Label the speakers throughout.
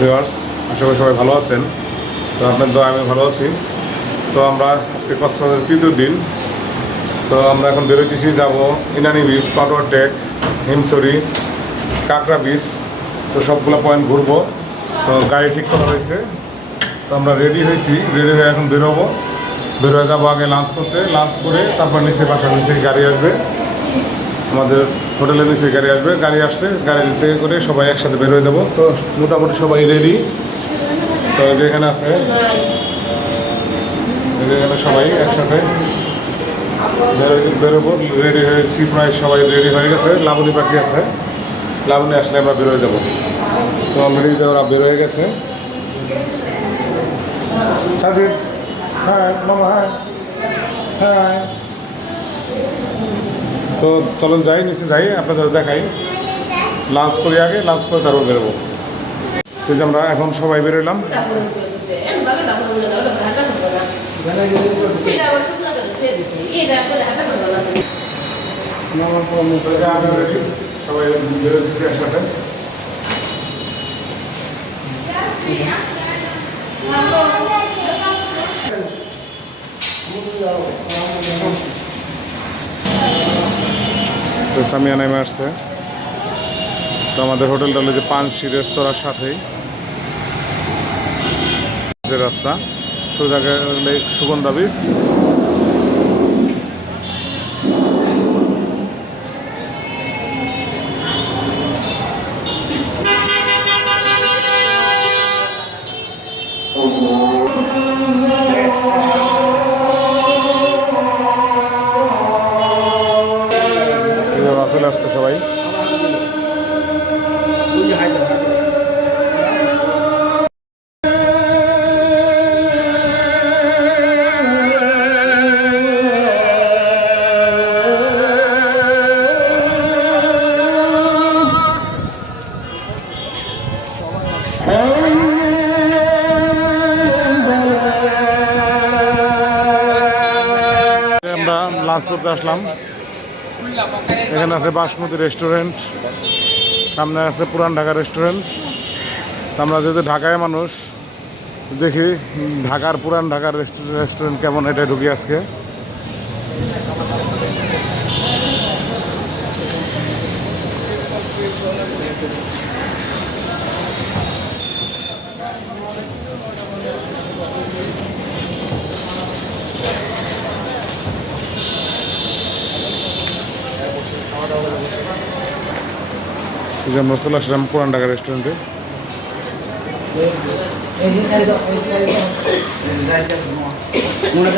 Speaker 1: Viewers আশা করি সবাই ভালো আছেন। তো আপনার তো আমি ভালো আছি। তো আমরা আজকে কক্সবাজারের তৃতীয় দিন। তো আমরা এখন বেরোতেছি যাব ইনানি বিচ পাটোয়ার টেক হিমসরি কাঁকড়া বিচ তো সবগুলো পয়েন্ট ঘুরবো। তো গাড়ি ঠিক করা হয়েছে। তো আমরা রেডি হয়েছি। রেডি হয়ে এখন বেরোবো। বেরোয় যাব আগে লাঞ্চ করতে। লাঞ্চ করে তারপর নিচে বাসার নিচে গাড়ি আসবে। আমাদের হোটেলের নিচে গাড়ি আসবে, গাড়ি আসলে গাড়িতে করে সবাই একসাথে বের হয়ে দেবো তো মোটামুটি সবাই রেডি তো যেখানে আছে যেখানে সবাই একসাথে বেরো- বেরোবো রেডি হয়েছি প্রায় সবাই রেডি হয়ে গেছে। লাবণী বাকি আছে। লাবণী আসলে আমরা বের হয়ে যাব। তো অলরেডি ওরা বের হয়ে গেছে। হ্যাঁ মামা হ্যাঁ হ্যাঁ। তো চলুন যাই নিচে যাই আপনাদের দেখাই। লাঞ্চ করি আগে লাঞ্চ করে তারপর বেরোবো। তো যে আমরা এখন সবাই বেরোলাম। সবাই বেরোচ্ছি একসাথে সামিয়া নেমে আসছে। তো আমাদের হোটেলটা হলো যে পানসি রেস্তোরাঁর সাথেই। যে রাস্তা। সোজা গেলে সুগন্ধা বিচ করতে আসলাম। এখানে আছে বাসমতি রেস্টুরেন্ট সামনে আছে পুরান ঢাকা রেস্টুরেন্ট আমরা যেহেতু ঢাকায় মানুষ, দেখি ঢাকার পুরান ঢাকার রেস্টুরেন্ট কেমন এটা ঢুকি আজকে। এই যে আমরা চলে রেস্টুরেন্টে।
Speaker 2: আমরা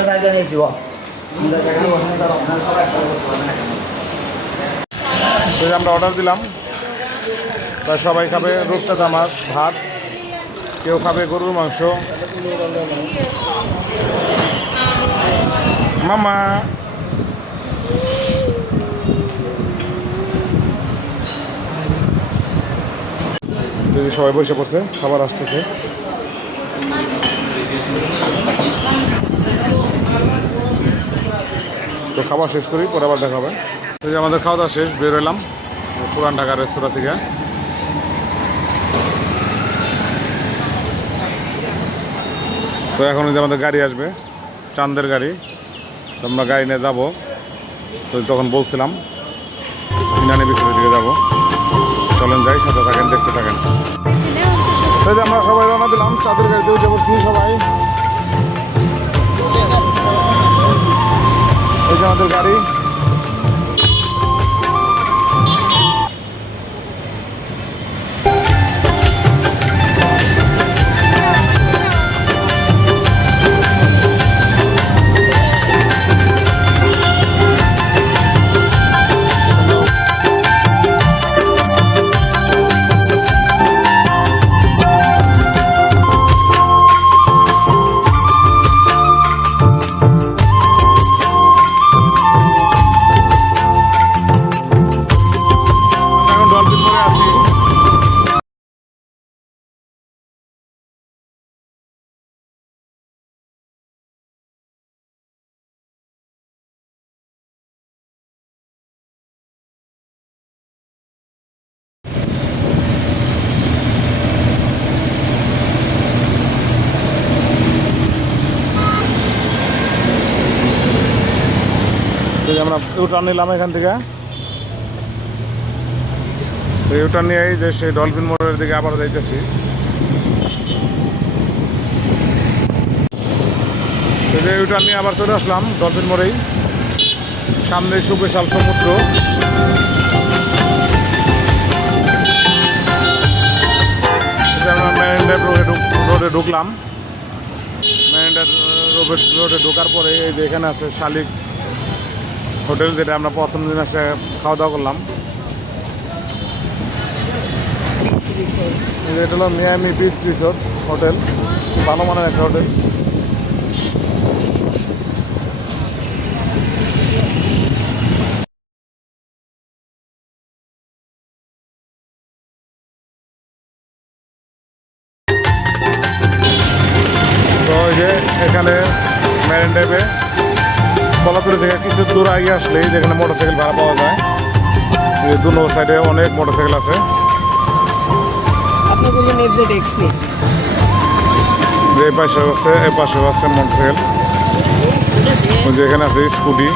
Speaker 2: তো
Speaker 1: তো অর্ডার দিলাম। তাই সবাই খাবে রূপচাঁদা মাছ ভাত। কেউ খাবে গরুর মাংস। মামা। তো এই যে সবাই বসে পড়ছে, খাবার আসতেছে। তো খাবার শেষ করি, পরে আবার দেখা হবে। যে আমাদের খাওয়া দাওয়া শেষ, বের হলাম পুরান ঢাকার রেস্তোরাঁ থেকে। তো এখন যে আমাদের গাড়ি আসবে চান্দের গাড়ি। তো আমরা গাড়ি নিয়ে যাব। তো তখন বলছিলাম ইনানি বিচের দিকে যাব। চলেন, যাই, সাথে থাকেন, দেখতে থাকেন। সেই আমরা সবাই রওনা দিলাম, চাঁদের গাড়িতে উঠে পড়ছি সবাই। এই যে আমাদের গাড়ি। আমরা ইউটার্ন নিলাম এখান থেকে। তো ইউটার্ন নিয়ে এই যে সেই ডলফিন মোড়ের দিকে আবার যাইতেছি। যে ইউটার্ন নিয়ে আবার চলে আসলাম ডলফিন মোড়েই। সামনে সুবিশাল সমুদ্র। রোডে ঢুক- রোডে ঢুকলাম। মেরিন রোডে ঢোকার পরে এই যে এখানে আছে শালিক হোটেল যেটা আমরা প্রথম দিন এসে খাওয়া দাওয়া করলাম। এটা হলো মিয়ামি বিচ রিসোর্ট হোটেল ভালো মানের একটা হোটেল। কলাপুরি থেকে কিছু দূর আগে আসলে যেখানে মোটরসাইকেল ভাড়া পাওয়া যায় এই দু সাইডে অনেক মোটরসাইকেল আছে। এই পাশে আছে এই পাশে আছে মোটরসাইকেল। যেখানে আছে স্কুটি।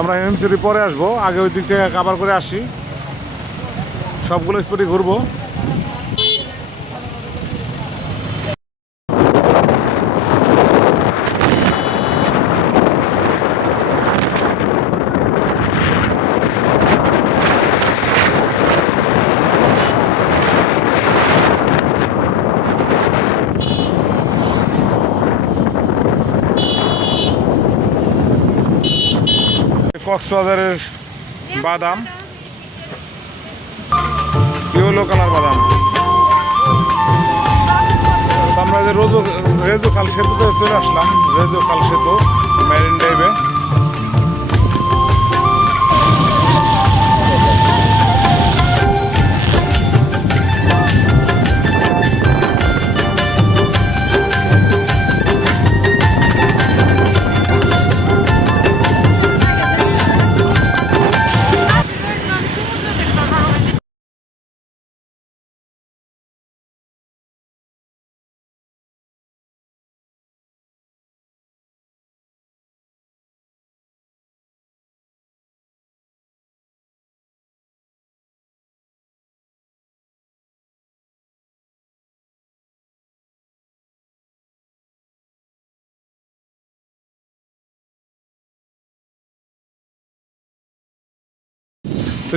Speaker 1: আমরা হিমচুরি পরে আসব। আগে ওই দিক থেকে কাবার করে আসি। সবগুলো স্পটি ঘুরবো। কক্সবাজারের বাদাম। ইয়েলো কালার বাদাম। আমরা যে রোজো রেজো খাল সেতুতে চলে আসলাম, রেজো খাল সেতু, মেরিন ড্রাইভে।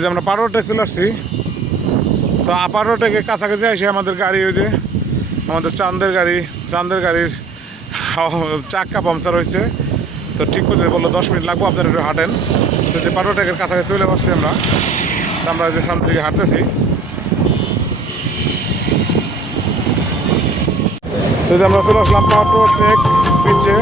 Speaker 1: যে আমরা পারোটে চলে আসছি, তো পারোটেকে কাছাকাছি আসে আমাদের গাড়ি ওই যে, আমাদের চাঁদের গাড়ি, চাঁদের গাড়ির চাক্কা পাংচার হয়েছে তো ঠিক করতে বলল, দশ মিনিট লাগবো, আপনারা একটু হাঁটেন। তো যে পারোটেকের কাছাকাছি চলে আসছি আমরা আমরা যে সামনে দিকে হাঁটতেছি। তো যে আমরা চলে আসলাম পারোটেক পিচ্ছে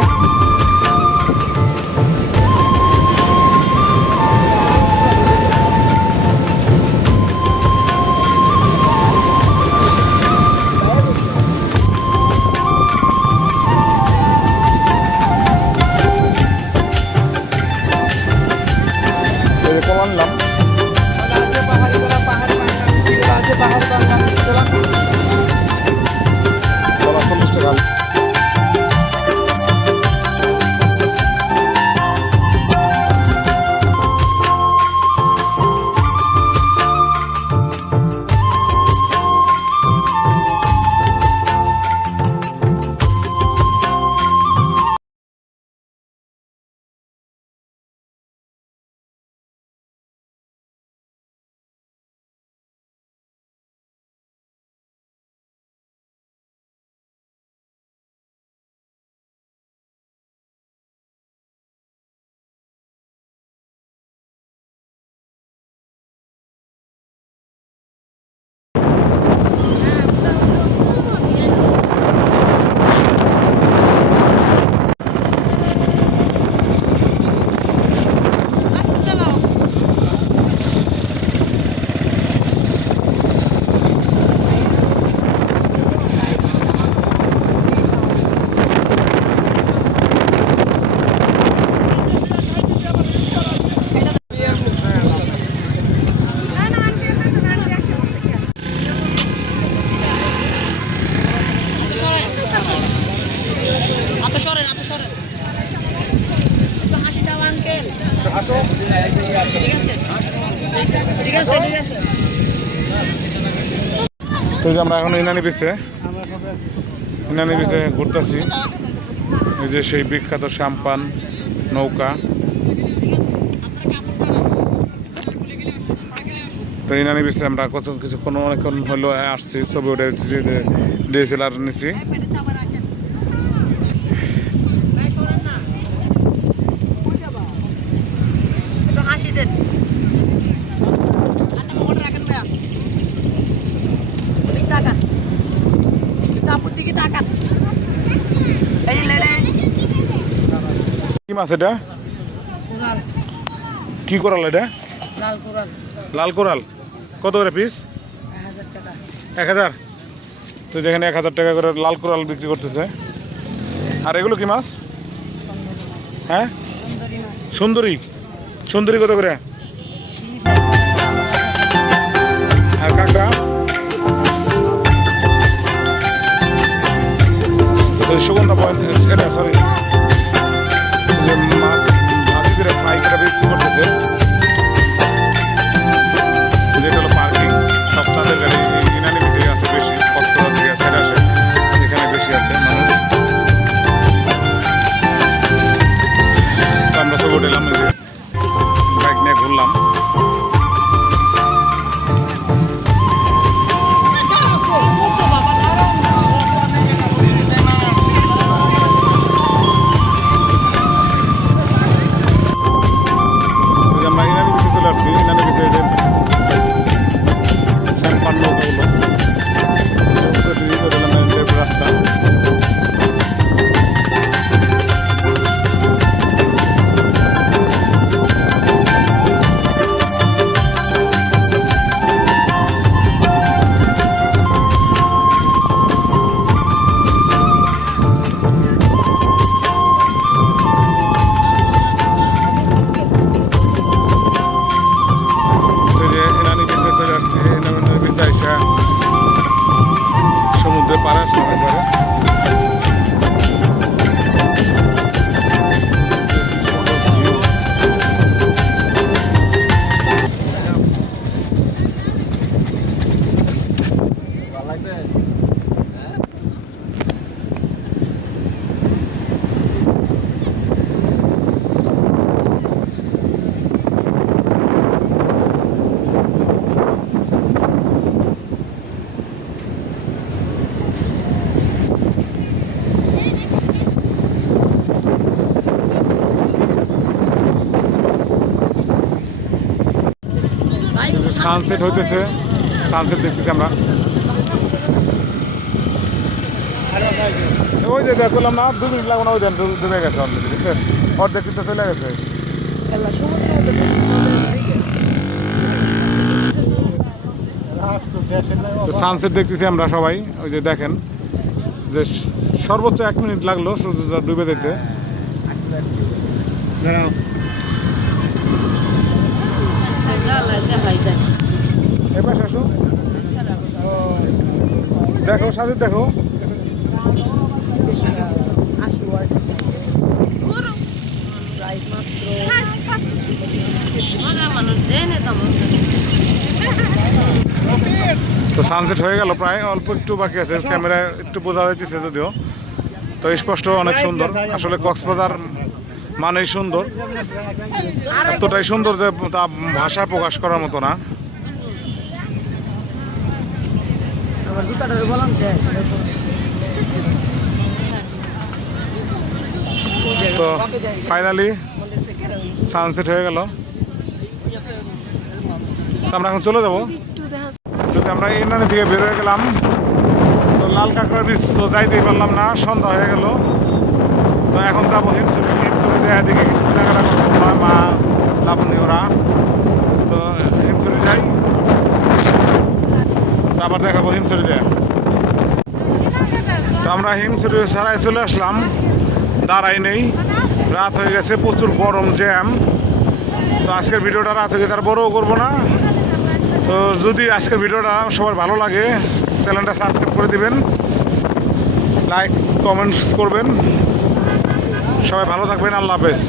Speaker 1: যে আমরা এখন ইনানি বিচে ইনানি বিচে ঘুরতেছি এই যে সেই বিখ্যাত শ্যাম্পান নৌকা তো ইনানি বিচে আমরা কত কিছুক্ষণ অনেকক্ষণ হলো আসছি ছবি উঠে ডিএসএলআর নিছি
Speaker 3: একটু হাসি দেন হাতটা মোটা রাখেন ভাইয়া ওদিকে তাকান একটু আপুর দিকে তাকান এই যে লেলে
Speaker 1: কি মাছ এটা? কি করাল এটা?
Speaker 3: লাল কুরাল।
Speaker 1: কত করে পিস
Speaker 3: এক হাজার
Speaker 1: তো যেখানে এক হাজার টাকা করে লাল কোরাল বিক্রি করতেছে। আর এগুলো কি মাছ? হ্যাঁ?
Speaker 3: সুন্দরী
Speaker 1: সুন্দরী। কত করে? আর কাঁকড়া? সুগন্ধা পয়েন্ট এটা সরি ফ্রাই করে বিক্রি করতেছে সানসেট হইতেছে। সানসেট দেখতেছি আমরা। ওই যে দেখলাম না দু মিনিট লাগবে না ওই দেন ডুবে গেছে অলরেডি বুঝছেন? অর্ধেক কিন্তু চলে গেছে। তো সানসেট দেখতেছি আমরা সবাই ওই যে দেখেন। যে সর্বোচ্চ এক মিনিট লাগল সূর্যটা ডুবে যেতে। এবার আসো। দেখো সাজিদ দেখো। তো সানসেট হয়ে গেল প্রায়, অল্প একটু বাকি আছে ক্যামেরা একটু বোঝা যাইতেছে যদিও। তো স্পষ্ট অনেক সুন্দর, আসলে কক্সবাজার মানেই সুন্দর। এতটাই সুন্দর যে তা ভাষায় প্রকাশ করার মতো না। তো ফাইনালি সানসেট হয়ে গেল। তো আমরা এখন চলে যাব। যদি আমরা ইন্টারনে থেকে বের হয়ে গেলাম, তো লাল কাঁকড়ার বীজ তো যাইতেই পারলাম না, সন্ধ্যা হয়ে গেল। তো এখন যাব হিমচুরি হিমচুরি যায় এদিকে কিছু কেনাকাটা করতে হয় মা লাবণী ওরা। তো হিমচুরি যাই। তারপর দেখাবো হিমচুরি যায়। তো আমরা হিমচুরি ছাড়াই চলে আসলাম। দাঁড়াই নেই। রাত হয়ে গেছে, প্রচুর গরম, জ্যাম। তো আজকের ভিডিওটা রাত হয়ে গেছে, আর বড়ও করব না। তো যদি আজকের ভিডিওটা সবার ভালো লাগে, চ্যানেলটা সাবস্ক্রাইব করে দিবেন। লাইক কমেন্টস করবেন। সবাই ভালো থাকবেন, আল্লাহ হাফেজ।